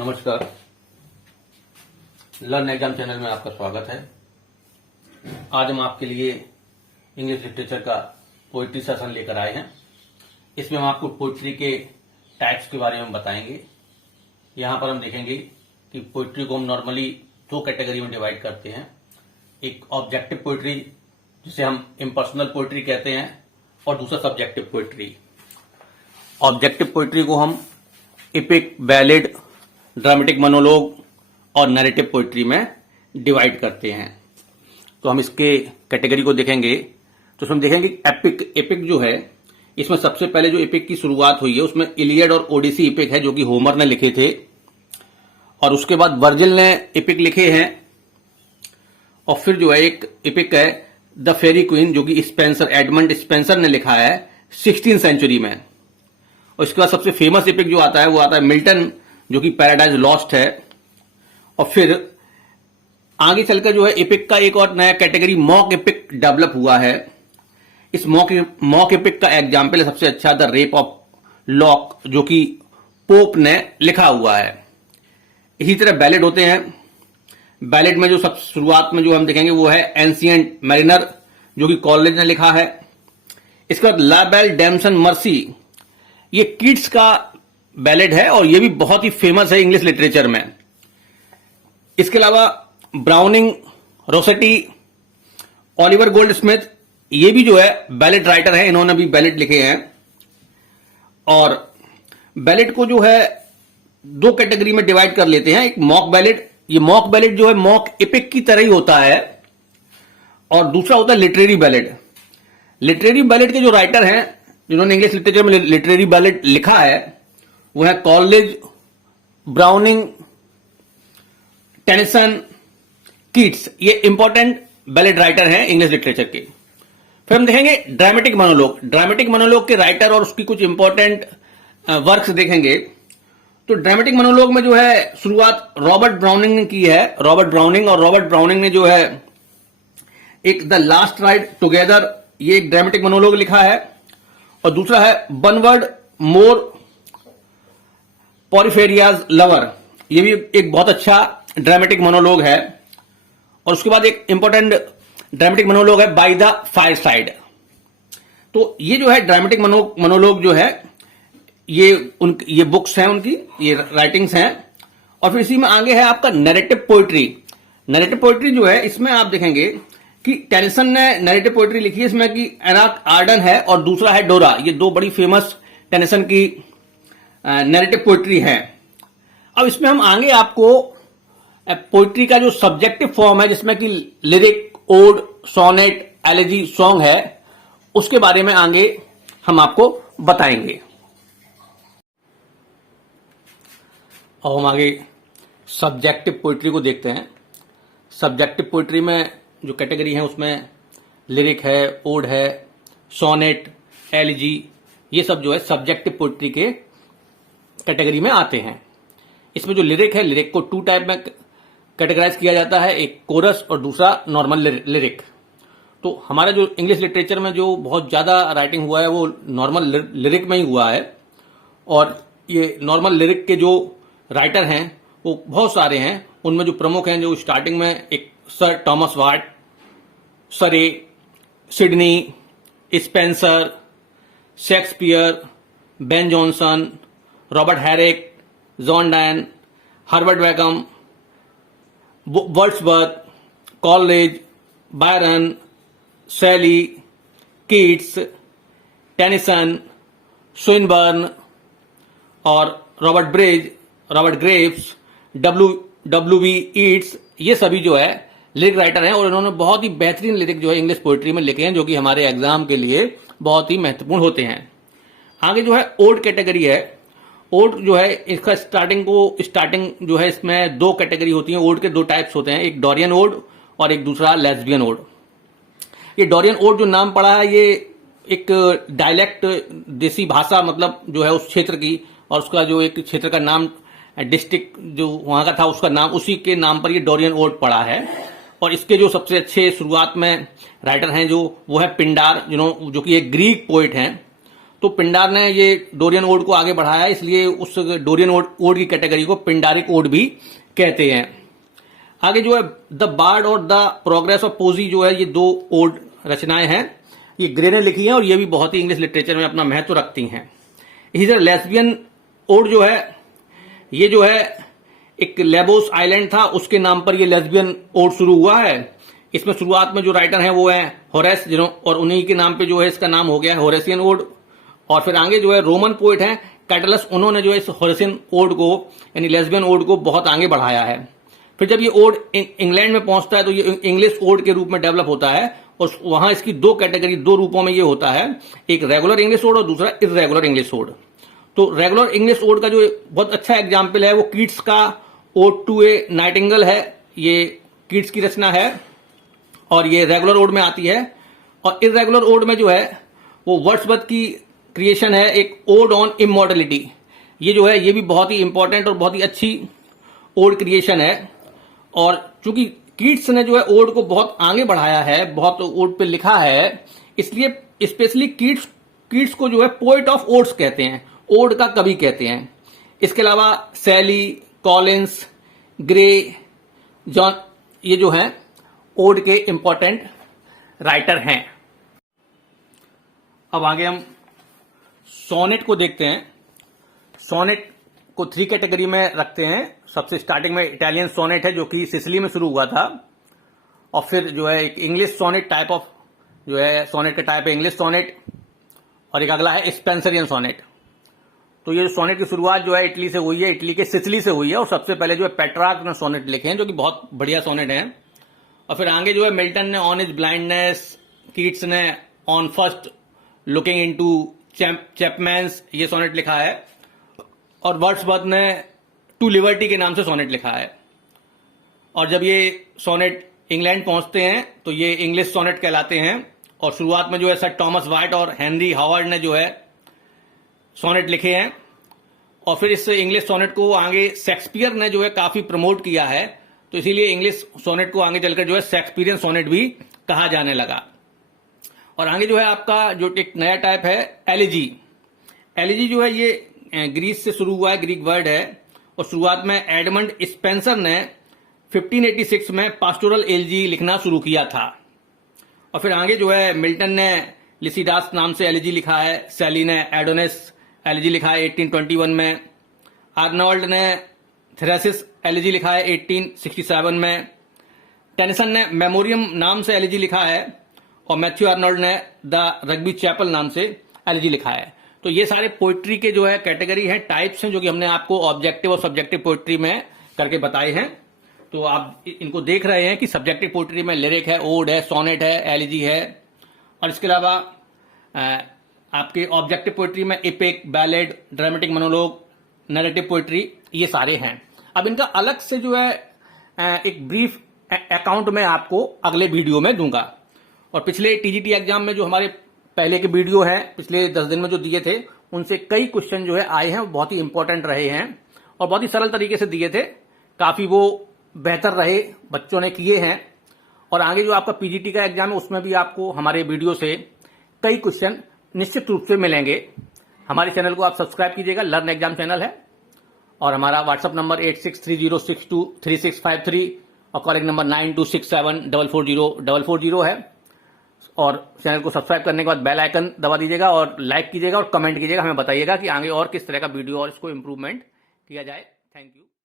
नमस्कार। Learn exam channel में आपका स्वागत है। आज हम आपके लिए इंग्लिश लिटरेचर का पोइट्री सेशन लेकर आए हैं। इसमें हम आपको पोइट्री के टाइप्स के बारे में बताएंगे। यहाँ पर हम देखेंगे कि पोइट्री को हम नॉर्मली दो कैटेगरी में डिवाइड करते हैं। एक ऑब्जेक्टिव पोइट्री जिसे हम इम्पर्सनल पोइट्री कहते हैं और दूसरा सब्जेक्टिव पोइट्री। ऑब्जेक्टिव पोइट्री को हम एपिक, बैलेड, ड्रामेटिक मोनोलॉग और नैरेटिव पोइट्री में डिवाइड करते हैं। तो हम इसके कैटेगरी को देखेंगे तो उसमें देखेंगे एपिक जो है, इसमें सबसे पहले जो एपिक की शुरुआत हुई है उसमें इलियड और ओडिसी एपिक है जो कि होमर ने लिखे थे, और उसके बाद वर्जिल ने एपिक लिखे हैं, और फिर जो है एक एपिक है द फेरी क्वीन जो कि एडमंड स्पेंसर ने लिखा है 16वीं सेंचुरी में। और इसके बाद सबसे फेमस एपिक जो आता है वो आता है मिल्टन जो कि पैराडाइज लॉस्ट है। और फिर आगे चलकर जो है एपिक का एक और नया कैटेगरी मॉक एपिक डेवलप हुआ है। इस मॉक एपिक का एग्जाम्पल है सबसे अच्छा द रेप ऑफ लॉक जो कि पोप ने लिखा हुआ है। इसी तरह बैलेड होते हैं। बैलेड में जो सब शुरुआत में जो हम देखेंगे वो है एंशिएंट मैरिनर जो कि कॉलेज ने लिखा है। इसके बाद ला बेल डेम्सन मर्सी, ये किड्स का बैलेड है और ये भी बहुत ही फेमस है इंग्लिश लिटरेचर में। इसके अलावा ब्राउनिंग, रोसेटी, ओलिवर गोल्डस्मिथ, ये भी जो है बैलेड राइटर है, इन्होंने भी बैलेड लिखे हैं। और बैलेड को जो है दो कैटेगरी में डिवाइड कर लेते हैं। एक मॉक बैलेड, ये मॉक बैलेड जो है मॉक एपिक की तरह ही होता है, और दूसरा होता है लिटरेरी बैलेड। लिटरेरी बैलेड के जो राइटर हैं जिन्होंने इंग्लिश लिटरेचर में लिटरेरी बैलेड लिखा है वो है कॉलेज, ब्राउनिंग, टेनिसन, कीट्स, ये इंपॉर्टेंट बैलेड राइटर हैं इंग्लिश लिटरेचर के। फिर हम देखेंगे ड्रामेटिक मोनोलॉग। ड्रामेटिक मोनोलॉग के राइटर और उसकी कुछ इंपॉर्टेंट वर्क्स देखेंगे। तो ड्रामेटिक मोनोलॉग में जो है शुरुआत रॉबर्ट ब्राउनिंग ने की है। रॉबर्ट ब्राउनिंग ने जो है एक द लास्ट राइड टुगेदर, ये एक ड्रामेटिक मोनोलॉग लिखा है। और दूसरा है बनवर्ड मोर पॉरिफेरियाज लवर, ये भी एक बहुत अच्छा ड्रामेटिक मोनोलॉग है। और उसके बाद एक इंपॉर्टेंट ड्रामेटिक मोनोलॉग है बाय द फायरसाइड। तो ये जो है ड्रामेटिक मोनोलॉग जो है ये बुक्स हैं उनकी, ये राइटिंग्स हैं। और फिर इसी में आगे है आपका नैरेटिव पोइट्री। नैरेटिव पोइट्री जो है इसमें आप देखेंगे कि टेनिसन ने नैरेटिव पोइट्री लिखी है, इसमें कि एनाक आर्डन है और दूसरा है डोरा, ये दो बड़ी फेमस टेनिसन की नैरेटिव पोइट्री है। अब इसमें हम आगे आपको पोइट्री का जो सब्जेक्टिव फॉर्म है जिसमें कि lyric, ode, sonnet, elegy, song है, उसके बारे में आगे हम आपको बताएंगे। अब हम आगे सब्जेक्टिव पोइट्री को देखते हैं। सब्जेक्टिव पोइट्री में जो कैटेगरी है उसमें लिरिक है, ओड है, सोनेट, एलेजी, ये सब जो है सब्जेक्टिव पोइट्री के कैटेगरी में आते हैं। इसमें जो लिरिक है, लिरिक को टू टाइप में कैटेगराइज किया जाता है, एक कोरस और दूसरा नॉर्मल लिरिक। तो हमारा जो इंग्लिश लिटरेचर में जो बहुत ज्यादा राइटिंग हुआ है वो नॉर्मल लिरिक में ही हुआ है। और ये नॉर्मल लिरिक के जो राइटर हैं वो बहुत सारे हैं। उनमें जो प्रमुख हैं, जो स्टार्टिंग में एक सर थॉमस वाट, सरे, Sydney, Spencer, Shakespeare, Ben Jonson, Robert Herrick, John Dan, Harvard vacuum, Wordsworth, college, Byron, शैली, कीट्स, टेनिसन, स्विनबर्न और Robert bridge, Robert Graves, WB. Yeats, ये सभी जो है लिरिक राइटर हैं और इन्होंने बहुत ही बेहतरीन लिरिक जो है इंग्लिश पोइट्री में लिखे हैं जो कि हमारे एग्जाम के लिए बहुत ही महत्वपूर्ण होते हैं। आगे जो है ओड कैटेगरी है। ओड जो है इसका स्टार्टिंग जो है इसमें दो कैटेगरी होती है। ओड के दो टाइप्स होते हैं, एक डोरियन ओड और एक दूसरा लेस्बियन ओड। ये डोरियन ओड जो नाम पड़ा है ये एक डायलेक्ट, देसी भाषा मतलब जो है उस क्षेत्र की, और उसका जो एक क्षेत्र का नाम, डिस्ट्रिक्ट जो वहां का था उसका नाम, उसी के नाम पर ये डोरियन ओड पड़ा है। और इसके जो सबसे अच्छे शुरुआत में राइटर हैं जो वो है पिंडार, जो कि एक ग्रीक पोइट हैं। तो पिंडार ने ये डोरियन ओड को आगे बढ़ाया, इसलिए उस डोरियन ओड की कैटेगरी को पिंडारिक ओड भी कहते हैं। आगे जो है द बार्ड और द प्रोग्रेस ऑफ पोजी जो है, ये 2 ओड रचनाएं हैं, ये ग्रे ने लिखी हैं और ये भी बहुत ही इंग्लिश लिटरेचर में अपना महत्व रखती हैं। इधर लेस्बियन ओड जो है, ये जो है एक लेबोस आइलैंड था, उसके नाम पर ये लेस्बियन ओड शुरू हुआ है। इसमें शुरुआत में जो राइटर हैं वो हैं होरेस, और उन्हीं के नाम पे जो है इसका नाम हो गया है होरेसियन ओड। और फिर आगे जो है रोमन पोइट हैं कैटलस, उन्होंने जो है इस होरेसियन ओड को यानी लेस्बियन ओड को बहुत आगे बढ़ाया है। फिर जब ये ओड इंग्लैंड में पहुंचता है तो ये इंग्लिश ओड के रूप में डेवलप होता है और वहां इसकी 2 कैटेगरी, 2 रूपों में ये होता है, एक रेगुलर इंग्लिश ओड और दूसरा इर्रेगुलर इंग्लिश ओड। तो रेगुलर इंग्लिश ओड का जो बहुत अच्छा एग्जाम्पल है वो कीट्स का ओड टू ए नाइटिंगेल है, ये कीट्स की रचना है और ये रेगुलर ओड में आती है। और इर्रेगुलर ओड में जो है वो वर्ड्सवर्थ की क्रिएशन है, एक ओड ऑन इमॉर्टलिटी। ये जो है ये भी बहुत ही इंपॉर्टेंट और बहुत ही अच्छी ओड क्रिएशन है। और चूंकि कीट्स ने जो है ओड को बहुत आगे बढ़ाया है, बहुत ओड पे लिखा है, इसलिए स्पेशली कीट्स को जो है पोएट ऑफ ओड्स कहते हैं, ओड का कवि कहते हैं। इसके अलावा सैली, कॉलिंस, ग्रे, जॉन, ये जो है ओड के इंपॉर्टेंट राइटर हैं। अब आगे हम सोनेट को देखते हैं। सोनेट को 3 कैटेगरी में रखते हैं। सबसे स्टार्टिंग में इटालियन सोनेट है जो कि सिसिली में शुरू हुआ था, और फिर जो है एक इंग्लिश सोनेट टाइप ऑफ जो है सोनेट का टाइप है इंग्लिश सोनेट, और एक अगला है स्पेंसरियन सोनेट। तो ये सोनेट की शुरुआत जो है इटली से हुई है, इटली के सिसिली से हुई है, और सबसे पहले जो है पेट्रार्क ने सोनेट लिखे हैं जो कि बहुत बढ़िया सोनेट हैं। और फिर आगे जो है मिल्टन ने ऑन हिज ब्लाइंडनेस, कीट्स ने ऑन फर्स्ट लुकिंग इनटू चैपमैन्स ये सोनेट लिखा है, और वर्ड्सवर्थ ने टू लिबर्टी के नाम से सोनेट लिखा है। और जब ये सोनेट इंग्लैंड पहुंचते हैं तो ये इंग्लिश सोनेट कहलाते हैं। और शुरुआत में जो है सर टॉमस वाइट और हेनरी हावर्ड ने जो है सोनेट लिखे हैं, और फिर इस इंग्लिश सोनेट को आगे शेक्सपियर ने जो है काफी प्रमोट किया है, तो इसीलिए इंग्लिश सोनेट को आगे चलकर जो है शेक्सपियरियन सोनेट भी कहा जाने लगा। और आगे जो है आपका जो एक नया टाइप है एलिजी। एलिजी जो है ये ग्रीस से शुरू हुआ है, ग्रीक वर्ड है, और शुरुआत में एडमंड स्पेंसर ने 1586 में पास्टोरल एलिजी लिखना शुरू किया था। और फिर आगे जो है मिल्टन ने लिसिडास नाम से एलिजी लिखा है, सैली ने एडोनिस एलिजी लिखा है 1821 में, आर्नोल्ड ने थेरेसिस एलिजी लिखा है 1867 में, टेनिसन ने मेमोरियम नाम से एलिजी लिखा है, और मैथ्यू आर्नोल्ड ने द रग्बी चैपल नाम से एलिजी लिखा है। तो ये सारे पोइट्री के जो है कैटेगरी हैं, टाइप्स हैं, जो कि हमने आपको ऑब्जेक्टिव और सब्जेक्टिव पोइट्री में करके बताए हैं। तो आप इनको देख रहे हैं कि सब्जेक्टिव पोइट्री में लिरिक है, ओड है, सोनेट है, एलिजी है, और इसके अलावा आपके ऑब्जेक्टिव पोइट्री में epic, ballad, dramatic monologue, narrative poetry, ये सारे हैं। अब इनका अलग से जो है एक ब्रीफ अकाउंट में आपको अगले वीडियो में दूंगा। और पिछले टीजीटी एग्जाम में जो हमारे पहले के वीडियो हैं, पिछले 10 दिन में जो दिए थे, उनसे कई क्वेश्चन जो है आए हैं, वो बहुत ही इंपॉर्टेंट रहे हैं और बहुत ही सरल तरीके से दिए थे, काफी वो बेहतर रहे, बच्चों ने किए हैं। और आगे जो आपका पीजीटी का एग्जाम है उसमें भी आपको हमारे वीडियो से कई क्वेश्चन निश्चित रूप से मिलेंगे। हमारे चैनल को आप सब्सक्राइब कीजिएगा, लर्न एग्जाम चैनल है, और हमारा व्हाट्सएप नंबर 8630623653 और कॉलिंग नंबर 9267440440 है। और चैनल को सब्सक्राइब करने के बाद बेल आइकन दबा दीजिएगा और लाइक कीजिएगा और कमेंट कीजिएगा, हमें बताइएगा कि आगे और किस तरह का वीडियो और इसको इम्प्रूवमेंट किया जाए। Thank you.